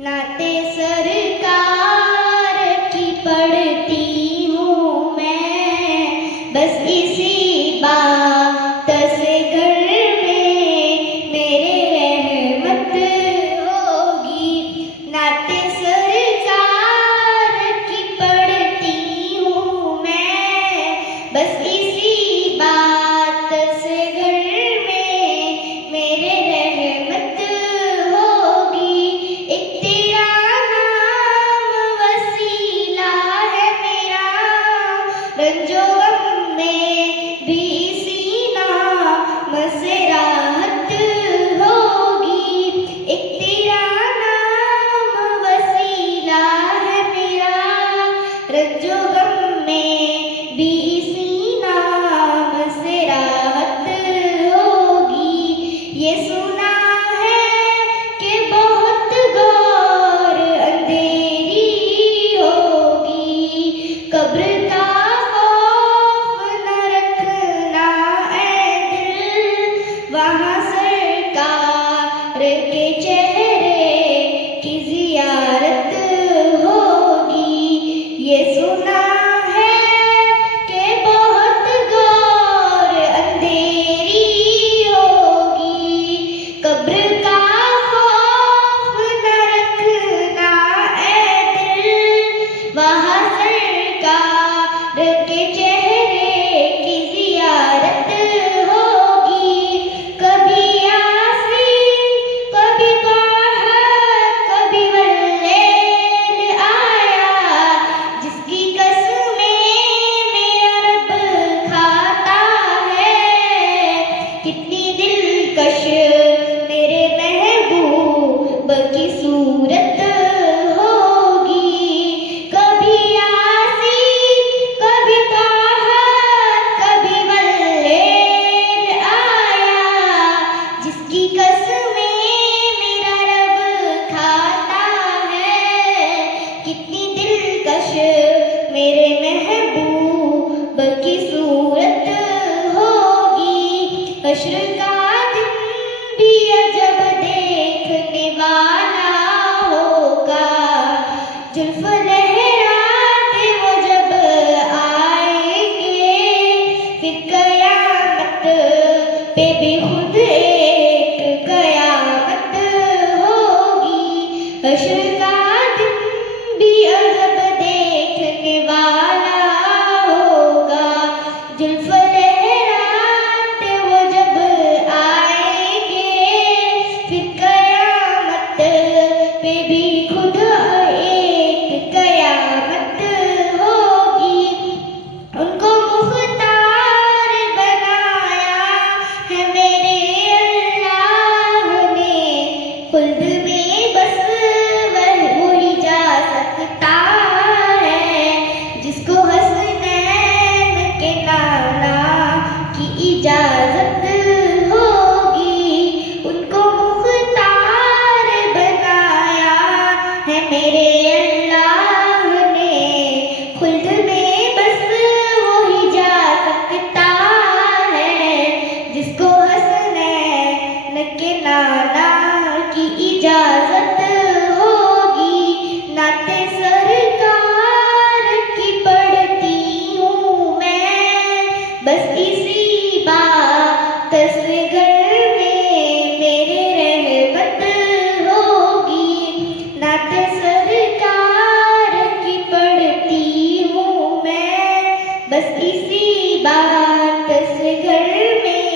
नाते सरकार की पढ़ती हूँ मैं, बस इसी बात से घर में मेरे रहमत होगी। नाते सरकार की पढ़ती हूँ मैं, बस इसी बात से घर में मेरे रहमत होगी। एक तेरा नाम वसीला है मेरा, रंजो गम में भी इसी नाम से राहत होगी। एक तेरा नाम वसीला है मेरा, रंजो गम में भी इसी नाम से राहत होगी। ये सुना है कि बहुत घोर अंधेरी होगी, कब्र का खौफ न रखना ऐ दिल, वहाँ सरकार के चेहरे की जियारत होगी। ये सुना है कि बहुत घोर अंधेरी होगी, कब्र का खौफ न रखना ऐ दिल, वहाँ सरकार के चेहरे की जियारत होगी। कभी यासीन, कभी ताहा, कभी वल्लैल आया, जिसकी कसमें मेरा रब खाता है। कितनी दिलकश मेरे महबूब की सूरत होगी। कभी यासीन, कभी ताहा, कभी वल्लैल आया, जिसकी कसमें मेरा रब खाता है। कितनी दिलकश मेरे महबूब की सूरत होगी। हश्र का दिन भी अजब देखने वाला होगा, जुल्फ लहराते वो जब आएंगे, फिर कयामत पे भी खुद एक कयामत होगी। हश्र का दिन भी अजब देखने वाला होगा, जुल्फ लहराते वो जब आएंगे, फिर कयामत पे भी खुद एक कयामत होगी। उनको मुख्तार बनाया है मेरे अल्लाह ने, खुल्द में बस वही जा सकता है, जिसको हसनैन के नाना की इजाजत होगी। उनको मुख्तार बनाया है मेरे अल्लाह ने, खुल्द में बस वही जा सकता है, जिसको हसनैन के नाना की इजाजत होगी। नाते सरकार की पढ़ती हूँ मैं, बस इसी बात से घर में मेरे रहमत होगी। नाते सरकार की पढ़ती हूँ मैं, बस इसी बात से घर में